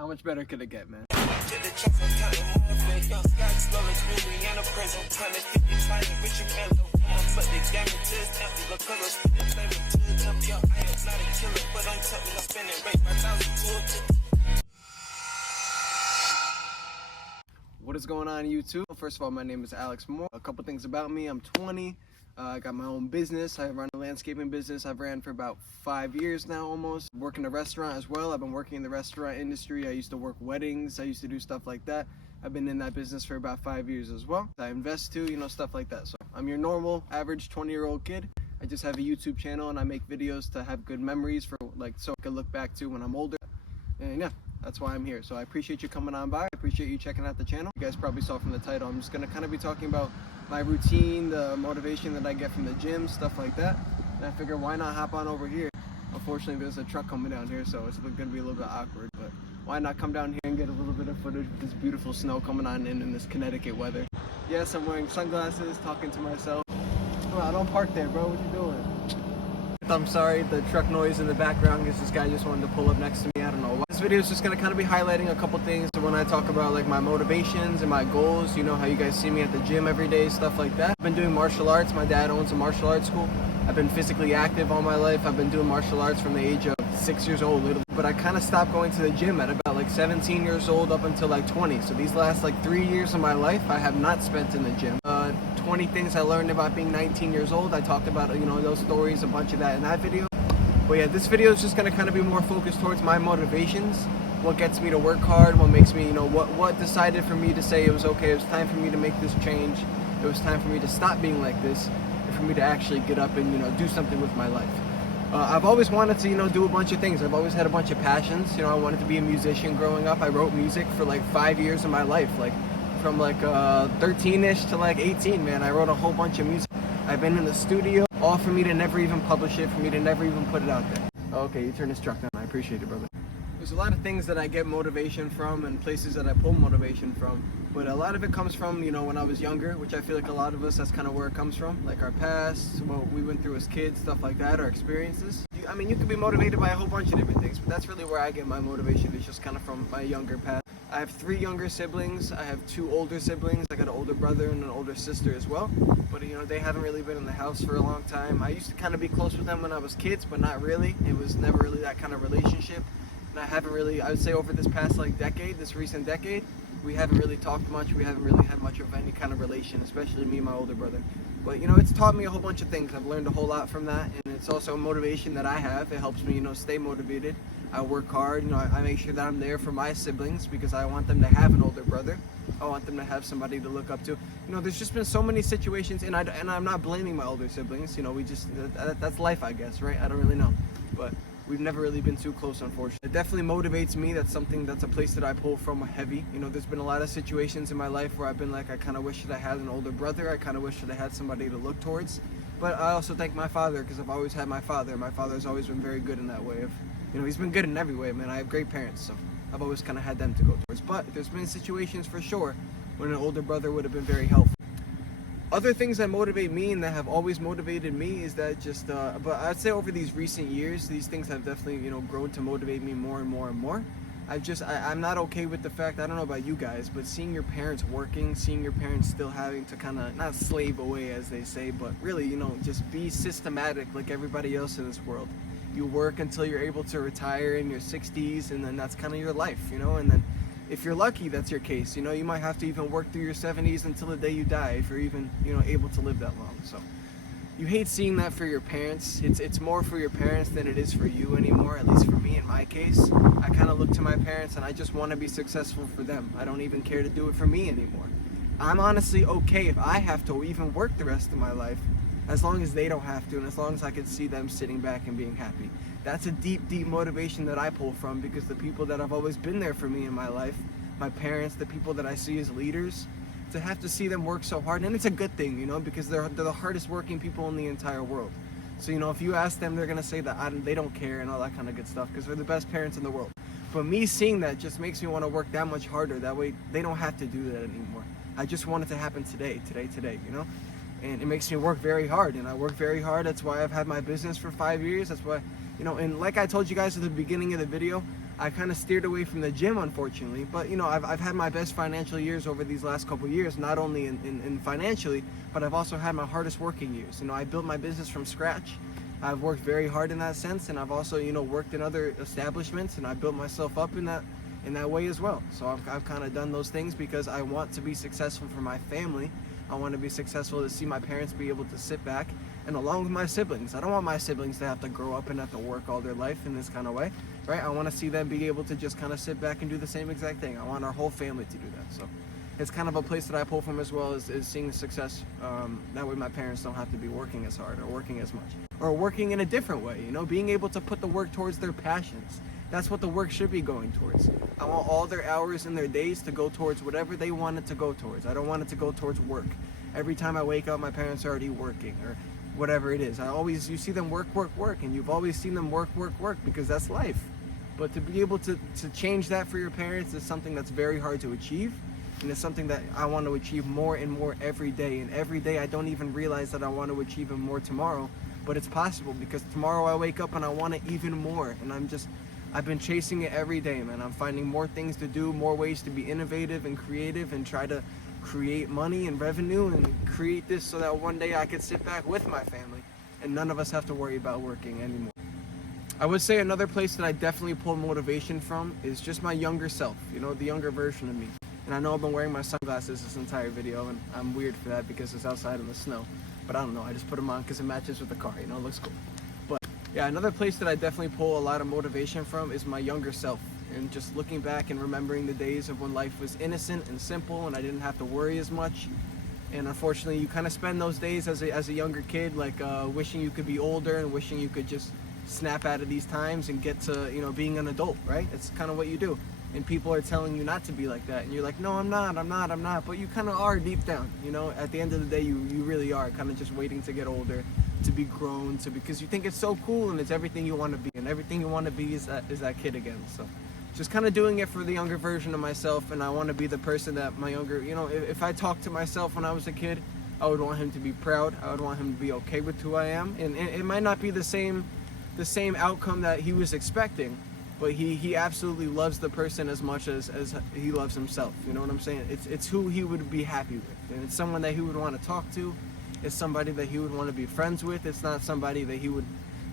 How much better could it get, man? What is going on YouTube? First of all, my name is Alex Moore. A couple things about me. I'm 20. I got my own business. I run a landscaping business. I've ran for about 5 years now almost. Work in a restaurant as well. I've been working in the restaurant industry. I used to work weddings. I used to do stuff like that. I've been in that business for about 5 years as well. I invest too, stuff like that. So I'm your normal, average 20-year-old kid. I just have a YouTube channel and I make videos to have good memories for so I can look back to when I'm older. And yeah, that's why I'm here. So I appreciate you coming on by. I appreciate you checking out the channel. You guys probably saw from the title, I'm just gonna kind of be talking about my routine, the motivation that I get from the gym, stuff like that. And I figure why not hop on over here. Unfortunately, there's a truck coming down here, so it's gonna be a little bit awkward, but why not come down here and get a little bit of footage with this beautiful snow coming on in this Connecticut weather. Yes, I'm wearing sunglasses, talking to myself. Oh, I don't park there, bro. What you doing? I'm sorry, the truck noise in the background because this guy just wanted to pull up next to me. I don't know why. This video is just going to kind of be highlighting a couple things when I talk about like my motivations and my goals. You know how you guys see me at the gym every day, stuff like that. I've been doing martial arts. My dad owns a martial arts school. I've been physically active all my life. I've been doing martial arts from the age of 6 years old, literally. But I kind of stopped going to the gym at about like 17 years old up until like 20. So these last like 3 years of my life, I have not spent in the gym. 20 things I learned about being 19 years old. I talked about, those stories, a bunch of that in that video. But yeah, this video is just going to kind of be more focused towards my motivations, what gets me to work hard, what makes me, what decided for me to say it was okay, it was time for me to make this change, it was time for me to stop being like this, and for me to actually get up and, do something with my life. I've always wanted to, do a bunch of things. I've always had a bunch of passions. I wanted to be a musician growing up. I wrote music for like 5 years of my life, like from like 13-ish to like 18, man. I wrote a whole bunch of music. I've been in the studio, all for me to never even publish it, for me to never even put it out there. Okay, you turn this truck down. I appreciate it, brother. There's a lot of things that I get motivation from and places that I pull motivation from, but a lot of it comes from, when I was younger, which I feel like a lot of us, that's kind of where it comes from, like our past, what we went through as kids, stuff like that, our experiences. You could be motivated by a whole bunch of different things, but that's really where I get my motivation, is just kind of from my younger past. I have 3 younger siblings, I have 2 older siblings, I got an older brother and an older sister as well, but they haven't really been in the house for a long time. I used to kind of be close with them when I was kids, but not really. It was never really that kind of relationship. And I haven't really, I would say over this past this recent decade, we haven't really talked much. We haven't really had much of any kind of relation, especially me and my older brother. But it's taught me a whole bunch of things. I've learned a whole lot from that, and it's also a motivation that I have. It helps me, stay motivated. I work hard. I make sure that I'm there for my siblings because I want them to have an older brother. I want them to have somebody to look up to. There's just been so many situations, and I'm not blaming my older siblings. That's life, I guess, right? I don't really know, but we've never really been too close, unfortunately. It definitely motivates me. That's a place that I pull from heavy. There's been a lot of situations in my life where I've been like, I kind of wish that I had an older brother. I kind of wish that I had somebody to look towards. But I also thank my father because I've always had my father. My father's always been very good in that way of, he's been good in every way, man. I have great parents, so I've always kind of had them to go towards. But there's been situations for sure when an older brother would have been very helpful. Other things that motivate me and that have always motivated me is that but I'd say over these recent years, these things have definitely, grown to motivate me more and more and more. I'm not okay with the fact, I don't know about you guys, but seeing your parents working, seeing your parents still having to kind of, not slave away as they say, but really, just be systematic like everybody else in this world. You work until you're able to retire in your 60s, and then that's kind of your life, and then if you're lucky, that's your case. You might have to even work through your 70s until the day you die if you're even, able to live that long. So you hate seeing that for your parents. It's more for your parents than it is for you anymore, at least for me in my case. I kind of look to my parents and I just want to be successful for them. I don't even care to do it for me anymore. I'm honestly okay if I have to even work the rest of my life, as long as they don't have to, and as long as I can see them sitting back and being happy. That's a deep, deep motivation that I pull from, because the people that have always been there for me in my life, my parents, the people that I see as leaders, to have to see them work so hard, and it's a good thing, because they're the hardest working people in the entire world. So, if you ask them, they're going to say that they don't care and all that kind of good stuff, because they're the best parents in the world. But me seeing that just makes me want to work that much harder. That way, they don't have to do that anymore. I just want it to happen today, and it makes me work very hard, and I work very hard. That's why I've had my business for 5 years. That's why, and like I told you guys at the beginning of the video, I kind of steered away from the gym, unfortunately. But you know, I've had my best financial years over these last couple of years, not only in financially, but I've also had my hardest working years. You know, I built my business from scratch. I've worked very hard in that sense, and I've also, you know, worked in other establishments, and I built myself up in that way as well. So I've kind of done those things because I want to be successful for my family. I want to be successful to see my parents be able to sit back, and along with my siblings. I don't want my siblings to have to grow up and have to work all their life in this kind of way, right? I want to see them be able to just kind of sit back and do the same exact thing. I want our whole family to do that. So it's kind of a place that I pull from as well, is seeing the success. That way my parents don't have to be working as hard or working as much, or working in a different way, you know, being able to put the work towards their passions. That's what the work should be going towards. I want all their hours in their days to go towards whatever they want it to go towards. I don't want it to go towards work. Every time I wake up, my parents are already working, or whatever it is. You see them work, and you've always seen them work, because that's life. But to be able to change that for your parents is something that's very hard to achieve. And it's something that I want to achieve more and more every day. And every day I don't even realize that I want to achieve even more tomorrow. But it's possible, because tomorrow I wake up and I want it even more. And I've been chasing it every day, man. I'm finding more things to do, more ways to be innovative and creative, and try to create money and revenue and create this so that one day I could sit back with my family and none of us have to worry about working anymore. I would say another place that I definitely pull motivation from is just my younger self, you know, the younger version of me. And I know I've been wearing my sunglasses this entire video, and I'm weird for that because it's outside in the snow. But I don't know, I just put them on because it matches with the car, you know, it looks cool. But yeah, another place that I definitely pull a lot of motivation from is my younger self. And just looking back and remembering the days of when life was innocent and simple and I didn't have to worry as much. And unfortunately, you kind of spend those days as a younger kid, like wishing you could be older and wishing you could just snap out of these times and get to, you know, being an adult, right? It's kind of what you do. And people are telling you not to be like that. And you're like, no, I'm not. But you kind of are deep down, you know? At the end of the day, you really are kind of just waiting to get older, to be grown, because you think it's so cool and it's everything you want to be. And everything you want to be is that kid again, so. Just kind of doing it for the younger version of myself, and I want to be the person that my younger, you know, if I talked to myself when I was a kid, I would want him to be proud. I would want him to be okay with who I am, and it might not be the same outcome that he was expecting, but he absolutely loves the person as much as he loves himself. You know what I'm saying? It's who he would be happy with, and it's someone that he would want to talk to. It's somebody that he would want to be friends with. It's not somebody that he would,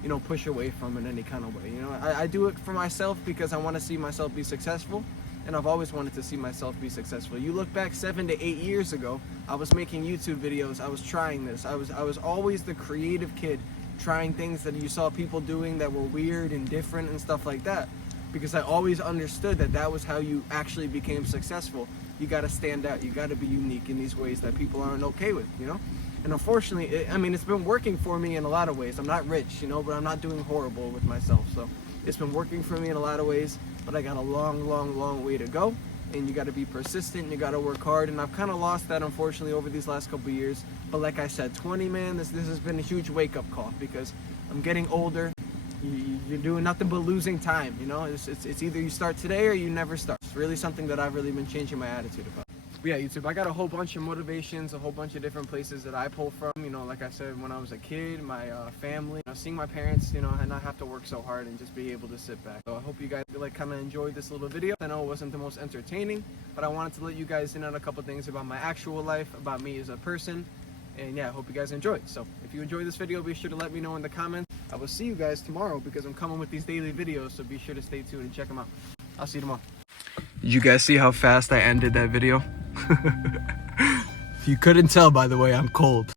you know, push away from in any kind of way. You know, I do it for myself because I want to see myself be successful, and I've always wanted to see myself be successful. You look back 7 to 8 years ago, I was making YouTube videos, I was trying this. I was always the creative kid, trying things that you saw people doing that were weird and different and stuff like that, because I always understood that was how you actually became successful. You got to stand out, you got to be unique in these ways that people aren't okay with, you know? And unfortunately, it's been working for me in a lot of ways. I'm not rich, you know, but I'm not doing horrible with myself. So it's been working for me in a lot of ways, but I got a long way to go. And you got to be persistent, and you got to work hard. And I've kind of lost that, unfortunately, over these last couple of years. But like I said, 20, man, this has been a huge wake-up call, because I'm getting older. You're doing nothing but losing time, you know? It's either you start today or you never start. It's really something that I've really been changing my attitude about. But yeah, YouTube, I got a whole bunch of motivations, a whole bunch of different places that I pull from. You know, like I said, when I was a kid, my family, you know, seeing my parents, you know, and not have to work so hard and just be able to sit back. So I hope you guys kind of enjoyed this little video. I know it wasn't the most entertaining, but I wanted to let you guys in on a couple things about my actual life, about me as a person. And yeah, I hope you guys enjoyed. So if you enjoyed this video, be sure to let me know in the comments. I will see you guys tomorrow, because I'm coming with these daily videos, so be sure to stay tuned and check them out. I'll see you tomorrow. Did you guys see how fast I ended that video? If you couldn't tell, by the way, I'm cold.